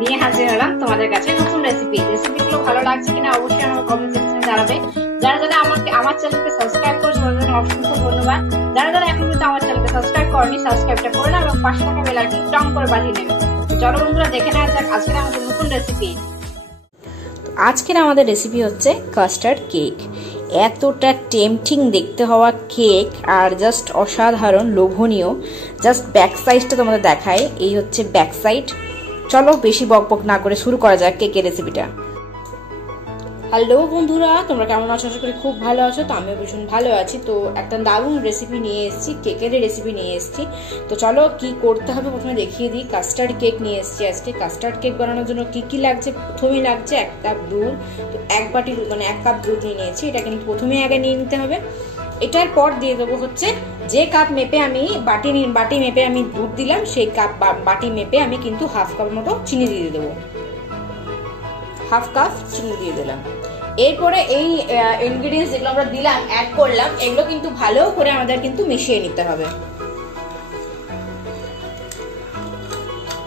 নিয়ে হাজির হলাম তোমাদের কাছে নতুন রেসিপিগুলো ভালো লাগছে কিনা অবশ্যই আমার কমেন্ট সেকশনে জানাবে। যারা যারা আমার চ্যানেলকে সাবস্ক্রাইব করেছে তাদের জন্য অসংখ্য ধন্যবাদ। যারা যারা এখন কিন্তু আমার চ্যানেলকে সাবস্ক্রাইব করেনি সাবস্ক্রাইবটা করে নাও এবং পাশে থাকা বেল আইকনটি টং করে বাজিয়ে নেবে। চলো বন্ধুরা দেখে নেওয়া যাক আজকের আমাদের নতুন রেসিপি। আজকের আমাদের রেসিপি হচ্ছে কাস্টার্ড কেক। এতটা টেম্পটিং দেখতে হওয়া কেক আর জাস্ট অসাধারণ লোভনীয়। জাস্ট ব্যাক সাইডটা তোমাদের দেখায়, এই হচ্ছে ব্যাক সাইড। চলো বেশি বকবক না করে শুরু করা যাক কেকের রেসিপিটা। হ্যালো বন্ধুরা, তোমরা কেমন আছো? আশা করি খুব ভালো আছো। তো আমিও ভীষণ ভালো আছি। তো একটা দারুণ রেসিপি নিয়ে এসেছি, কেকের রেসিপি নিয়ে এসেছি। তো চলো কি করতে হবে প্রথমে দেখিয়ে দিই। কাস্টার্ড কেক নিয়ে এসেছি আজকে। কাস্টার্ড কেক বানানোর জন্য কি কি লাগছে, প্রথমেই লাগছে 1 কাপ দুধ। তো 1 বাটি মানে 1 কাপ দুধ নিয়েছি। এটা কিন্তু প্রথমেই আগে নিয়ে নিতে হবে। এটার পর দিয়ে দেবো হচ্ছে যে কাপ মেপে আমি বাটি মেপে আমি দুধ দিলাম, সেই কাপ বাটি মেপে আমি কিন্তু হাফ কাপ মতো চিনি দিয়ে দেবো। হাফ কাপ চিনি দিয়ে দিলাম। এরপরে এই ইনগ্রেডিয়েন্টস যেগুলো আমরা দিলাম অ্যাড করলাম, এগুলো কিন্তু ভালো করে আমাদের কিন্তু মিশিয়ে নিতে হবে।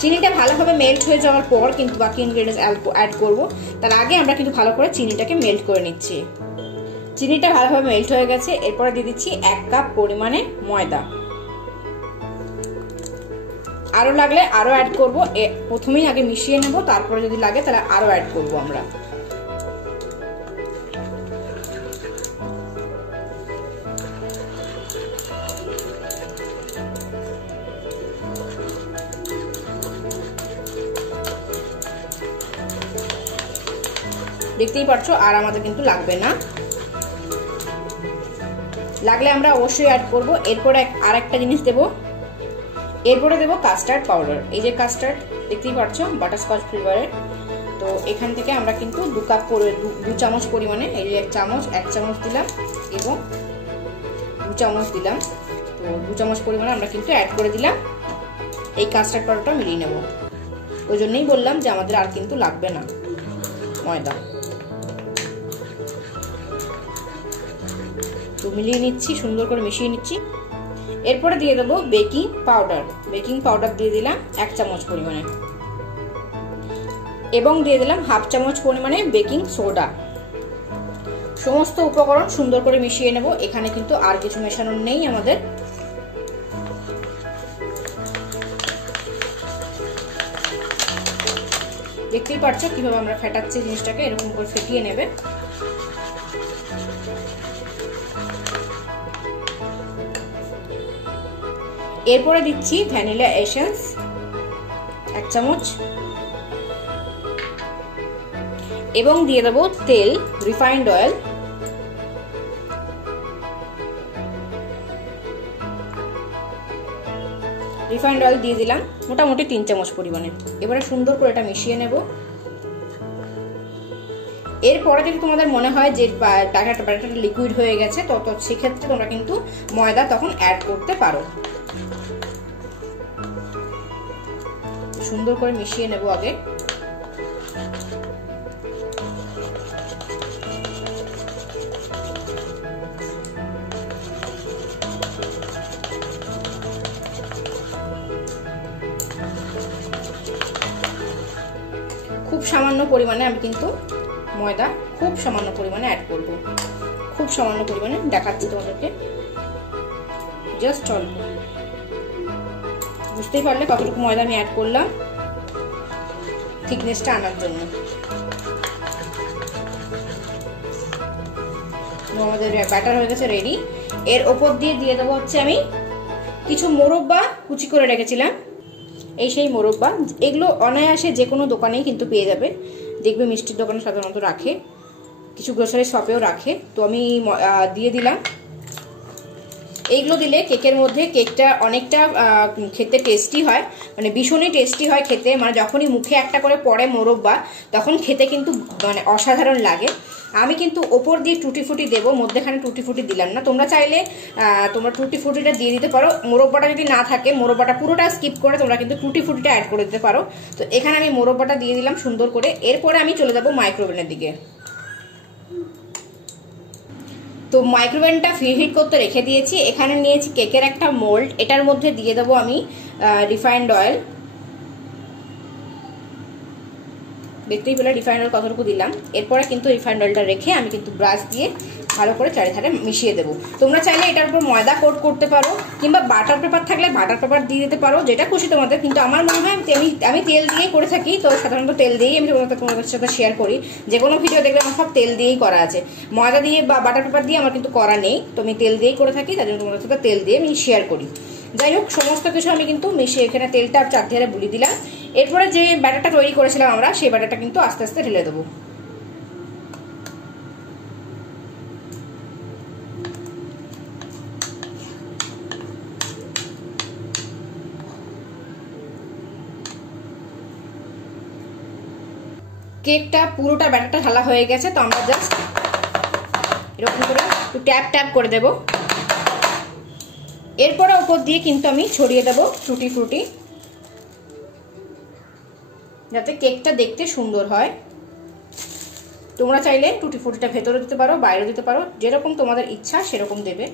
চিনিটা ভালোভাবে মেল্ট হয়ে যাওয়ার পর কিন্তু বাকি ইনগ্রেডিয়েন্টস অ্যাড করব। তার আগে আমরা কিন্তু ভালো করে চিনিটাকে মেল্ট করে নিচ্ছি। চিনিটা ভালোভাবে মেল্ট হয়ে গেছে। এরপরে দিয়ে দিচ্ছি 1 কাপ পরিমাণে ময়দা। আরো লাগলে আরো অ্যাড করব। প্রথমেই আগে মিশিয়ে নেব, তারপরে যদি লাগে তাহলে আরো অ্যাড করব আমরা। দেখতেই পাচ্ছ, আর আমাদের কিন্তু লাগবে না। লাগলে আমরা অবশ্যই অ্যাড করব। এরপরে আর একটা জিনিস দেব, এরপরে দেব কাস্টার্ড পাউডার। এই যে কাস্টার্ড দেখতেই পাচ্ছ, বাটারস্কচ ফ্লেভারের। তো এখান থেকে আমরা কিন্তু 2 চামচ পরিমাণে, এই যে 1 চামচ দিলাম এবং 2 চামচ দিলাম। তো 2 চামচ পরিমাণে আমরা কিন্তু অ্যাড করে দিলাম। এই কাস্টার্ড পাউডারটা মিলিয়ে নেব। ওই জন্যই বললাম যে আমাদের আর কিন্তু লাগবে না ময়দা। তো মিলিয়ে নিচ্ছি, সুন্দর করে মিশিয়ে নিচ্ছি। এরপরে দিয়ে দেবো বেকিং পাউডার। বেকিং পাউডার দিয়ে দিলাম 1 চামচ পরিমাণে এবং দিয়ে দিলাম হাফ চামচ পরিমাণে বেকিং সোডা। সমস্ত উপকরণ সুন্দর করে মিশিয়ে নেব। এখানে কিন্তু আর কিছু মেশানোর নেই আমাদের। দেখতেই পাচ্ছ কিভাবে আমরা ফেটাচ্ছি জিনিসটাকে, এরকম করে ফেটিয়ে নেবে। এরপরে দিচ্ছি ভ্যানিলা এসেন্স 1 চামচ এবং দিয়ে দেবো তেল, রিফাইন্ড অয়েল। রিফাইন্ড অয়েল দিয়ে দিলাম মোটামুটি 3 চামচ পরিমাণে। এবারে সুন্দর করে এটা মিশিয়ে নেব। এরপরে যদি তোমাদের মনে হয় যে ব্যাটারটা লিকুইড হয়ে গেছে, তো সেক্ষেত্রে তোমরা কিন্তু ময়দা তখন অ্যাড করতে পারো। সুন্দর করে মিশিয়ে নেব আগে। খুব সামান্য পরিমাণে আমি কিন্তু ময়দা খুব সামান্য পরিমাণে অ্যাড করব। খুব সামান্য পরিমাণে দেখাচ্ছি তোমাদেরকে, জাস্ট অল্প। বুঝতেই পারলে কতটুকু ময়দা আমি অ্যাড করলাম থিকনেসটা আনার জন্য। আমাদের ব্যাটার হয়ে গেছে রেডি। এর ওপর দিয়ে দেবো হচ্ছে আমি কিছু মোরব্বা কুচি করে রেখেছিলাম। এই সেই মোরব্বা, এগুলো অনায়াসে যে কোনো দোকানেই কিন্তু পেয়ে যাবে। দেখবে মিষ্টির দোকানে সাধারণত রাখে, কিছু গ্রোসারি শপেও রাখে। তো আমি দিয়ে দিলাম। এইগুলো দিলে কেকের মধ্যে কেকটা অনেকটা খেতে টেস্টি হয়, মানে ভীষণই টেস্টি হয় খেতে। মানে যখনই মুখে একটা করে পড়ে মোরব্বা, তখন খেতে কিন্তু মানে অসাধারণ লাগে। আমি কিন্তু ওপর দিয়ে টুটি ফুটি দেবো, মধ্যেখানে টুটি ফুটি দিলাম না। তোমরা চাইলে তোমরা টুটি ফুটিটা দিয়ে দিতে পারো। মোরব্বাটা যদি না থাকে, মোরব্বাটা পুরোটা স্কিপ করে তোমরা কিন্তু টুটি ফুটিটা অ্যাড করে দিতে পারো। তো এখানে আমি মোরব্বাটা দিয়ে দিলাম সুন্দর করে। এরপরে আমি চলে যাবো মাইক্রোওভেনের দিকে। তো মাইক্রোওভেনটা হিট করতে রেখে দিয়েছি। এখানে নিয়েছি কেকের একটা মোল্ড, এটার মধ্যে দিয়ে দেবো আমি রিফাইন্ড অয়েল। দেখতেই পেলে রিফাইন্ড অয়েল কতটুকু দিলাম। এরপরে কিন্তু রিফাইন্ড অয়েলটা রেখে আমি কিন্তু ব্রাশ দিয়ে ভালো করে চারিধারে মিশিয়ে দেবো। তোমরা চাইলে এটার উপর ময়দা কোট করতে পারো, কিংবা বাটার পেপার থাকলে বাটার পেপার দিয়ে দিতে পারো, যেটা খুশি তোমাদের। কিন্তু আমার মনে হয় আমি তেল দিয়েই করে থাকি, তো সাধারণত তেল দিয়েই আমি তোমাদের সাথে শেয়ার করি। যে কোনো ভিডিও দেখবে আমার সব তেল দিয়েই করা আছে, ময়দা দিয়ে বা বাটার পেপার দিয়ে আমার কিন্তু করা নেই। তো আমি তেল দিয়েই করে থাকি, তার জন্য তোমাদের সাথে তেল দিয়ে আমি শেয়ার করি। যাই হোক, সমস্ত কিছু আমি কিন্তু মিশিয়ে এখানে তেলটা চারধারে বুলিয়ে দিলাম। এরপরে যে ব্যাটারটা তৈরি করেছিলাম আমরা, সেই ব্যাটারটা কিন্তু আস্তে আস্তে ঢেলে দেবো। কেকটা পুরোটা ব্যাটারটা ঢালা হয়ে গেছে, তো আমরা জাস্ট এরকম করে একটু ট্যাপ ট্যাপ করে দেব। এরপরে উপর দিয়ে কিন্তু আমি ছড়িয়ে দেব টুটি ফ্রুটি, যাতে কেকটা দেখতে সুন্দর হয়। তোমরা চাইলে টুটি ফ্রুটিটা ভেতরে দিতে পারো, বাইরে দিতে পারো, যেরকম তোমাদের ইচ্ছা সেরকম দেবে।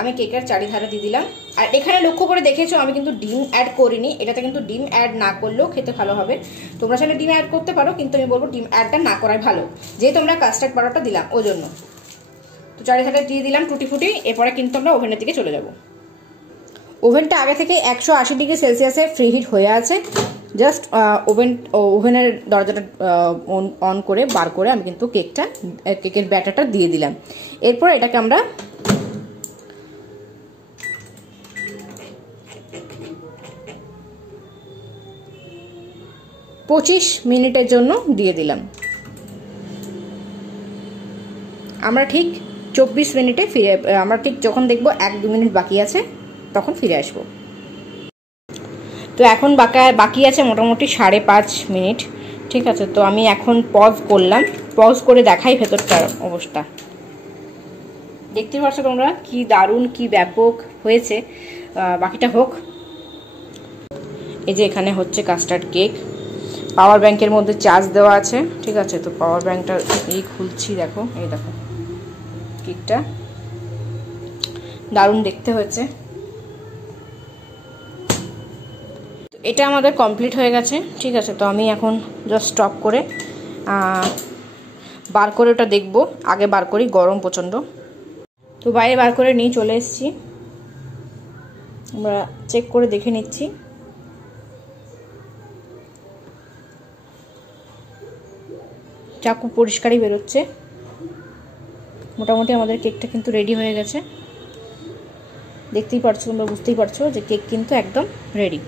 আমি কেকের চারিধারে দিয়ে দিলাম। আর এখানে লক্ষ্য করে দেখেছো আমি কিন্তু ডিম অ্যাড করিনি, এটাতে কিন্তু ডিম অ্যাড না করলেও খেতে ভালো হবে। তোমরা চাইলে ডিম অ্যাড করতে পারো, কিন্তু আমি বলবো ডিম অ্যাডটা না করাই ভালো, যেহেতু আমরা কাস্টার্ড পাউডারটা দিলাম ওই জন্য। তো চারিধারে দিয়ে দিলাম টুটি ফুটি। এরপরে কিন্তু আমরা ওভেনের দিকে চলে যাব। ওভেনটা আগে থেকে 180 ডিগ্রি সেলসিয়াসে ফ্রি হিট হয়ে আছে। জাস্ট ওভেনের দরজাটা অন করে বার করে আমি কিন্তু কেকের ব্যাটারটা দিয়ে দিলাম। এরপর এটাকে আমরা 25 মিনিটের জন্য দিয়ে দিলাম। আমরা ঠিক 24 মিনিটে আমরা ঠিক যখন দেখবো 1-2 মিনিট বাকি আছে তখন ফিরে আসবো। তো এখন বাকি আছে মোটামুটি 5.5 মিনিট, ঠিক আছে। তো আমি এখন পজ করলাম, পজ করে দেখাই ভেতরটার অবস্থা। দেখতে পাচ্ছ তোমরা কি দারুণ, কি ব্যাপক হয়েছে। বাকিটা হোক। এই যে এখানে হচ্ছে কাস্টার্ড কেক, পাওয়ার ব্যাংকের মধ্যে চার্জ দেওয়া আছে, ঠিক আছে। তো পাওয়ার ব্যাংকটা এই খুলছি, দেখো এই দেখো কেকটা দারুণ দেখতে হয়েছে। এটা আমাদের কমপ্লিট হয়ে গেছে, ঠিক আছে। তো আমি এখন জাস্ট স্টপ করে বার করে ওটা দেখবো। আগে বার করি, গরম প্রচণ্ড। তো বাইরে বার করে নিয়ে চলে এসেছি, আমরা চেক করে দেখে নিচ্ছি। চাকু পরিষ্কারই বেরোচ্ছে। মোটামুটি আমাদের কেকটা কিন্তু রেডি হয়ে গেছে। দেখতেই পারছো, তোমরা বুঝতেই পারছো যে কেক কিন্তু একদম রেডি।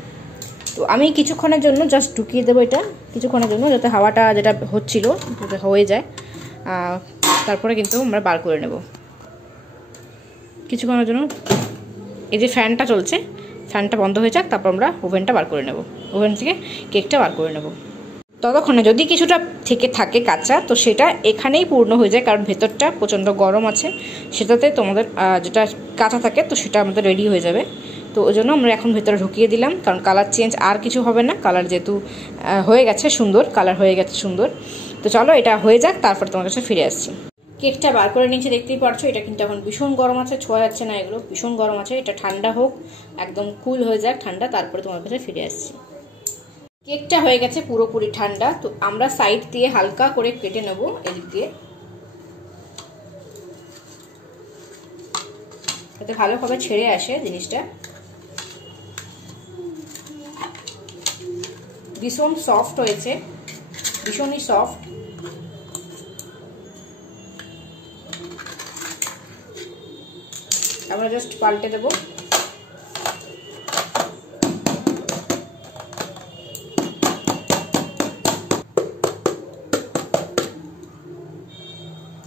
তো আমি কিছুক্ষণের জন্য জাস্ট ঢুকিয়ে দেবো এটা, কিছুক্ষণের জন্য, যাতে হাওয়াটা যেটা হচ্ছিল যাতে হয়ে যায়। তারপরে কিন্তু আমরা বার করে নেব কিছুক্ষণের জন্য। এই যে ফ্যানটা চলছে, ফ্যানটা বন্ধ হয়ে যাক, তারপর আমরা ওভেনটা বার করে নেব, ওভেন থেকে কেকটা বার করে নেব। ততক্ষণে যদি কিছুটা থেকে থাকে কাঁচা, তো সেটা এখানেই পূর্ণ হয়ে যায়, কারণ ভেতরটা প্রচণ্ড গরম আছে। সেটাতে তোমাদের যেটা কাঁচা থাকে তো সেটা আমাদের রেডি হয়ে যাবে। তো ওই জন্য আমরা এখন ভেতরে ঢুকিয়ে দিলাম, কারণ কালার চেঞ্জ আর কিছু হবে না। কালার যেহেতু হয়ে গেছে সুন্দর, কালার হয়ে গেছে সুন্দর। তো চলো এটা হয়ে যাক, তারপর তোমার কাছে ফিরে আসছি। কেকটা বার করে নিচে দেখতেই পারছো, এটা কিন্তু এখন ভীষণ গরম আছে, ছোঁয়া যাচ্ছে না, এগুলো ভীষণ গরম আছে। এটা ঠান্ডা হোক, একদম কুল হয়ে যাক ঠান্ডা, তারপরে তোমার কাছে ফিরে আসছি। কেকটা হয়ে গেছে পুরোপুরি ঠান্ডা। তো আমরা সাইড দিয়ে হালকা করে কেটে নেব, এদিক দিয়ে, যাতে ভালোভাবে ছেড়ে আসে জিনিসটা। ভীষণ সফট হয়েছে, ভীষণই সফট। আমরা জাস্ট পাল্টে দেবো।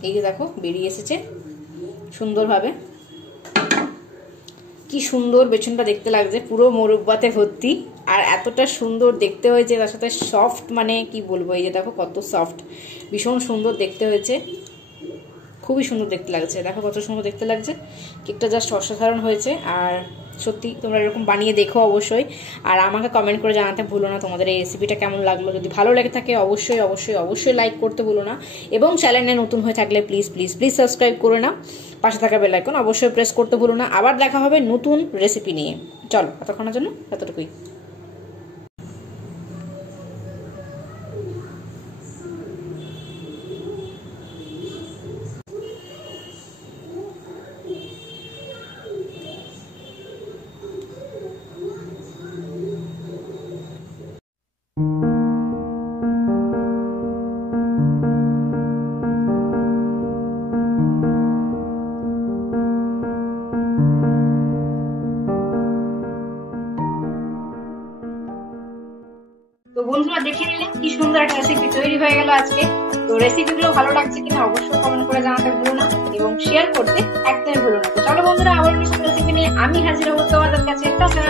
এই যে দেখো বেরিয়ে এসেছে সুন্দরভাবে। কি সুন্দর পেছনটা দেখতে লাগছে, পুরো মোরব্বাতে ভর্তি, আর এতটা সুন্দর দেখতে হয়েছে, তার সাথে সফট, মানে কি বলবো, এই যে দেখো কত সফট, ভীষণ সুন্দর দেখতে হয়েছে, খুবই সুন্দর দেখতে লাগছে। দেখো কত সুন্দর দেখতে লাগছে, কেকটা জাস্ট অসাধারণ হয়েছে। আর সত্যি তোমরা এরকম বানিয়ে দেখো অবশ্যই, আর আমাকে কমেন্ট করে জানাতে ভুলো না তোমাদের এই রেসিপিটা কেমন লাগলো। যদি ভালো লেগে থাকে অবশ্যই অবশ্যই অবশ্যই লাইক করতে ভুলো না, এবং চ্যানেলে নতুন হয়ে থাকলে প্লিজ প্লিজ প্লিজ সাবস্ক্রাইব করে নাও, পাশে থাকা বেল আইকন অবশ্যই প্রেস করতে ভুলো না। আবার দেখা হবে নতুন রেসিপি নিয়ে। চলো এতক্ষণের জন্য এতটুকুই। সুন্দর একটা রেসিপি তৈরি হয়ে গেল আজকে। তো রেসিপিগুলো ভালো লাগছে কিনা অবশ্যই কমেন্ট করে জানাতে ভুলো না এবং শেয়ার করতে একদমই ভুলো না। তো চলো বন্ধুরা, আবার নতুন রেসিপি নিয়ে আমি হাজির হবো তোমাদের কাছে। টাটা।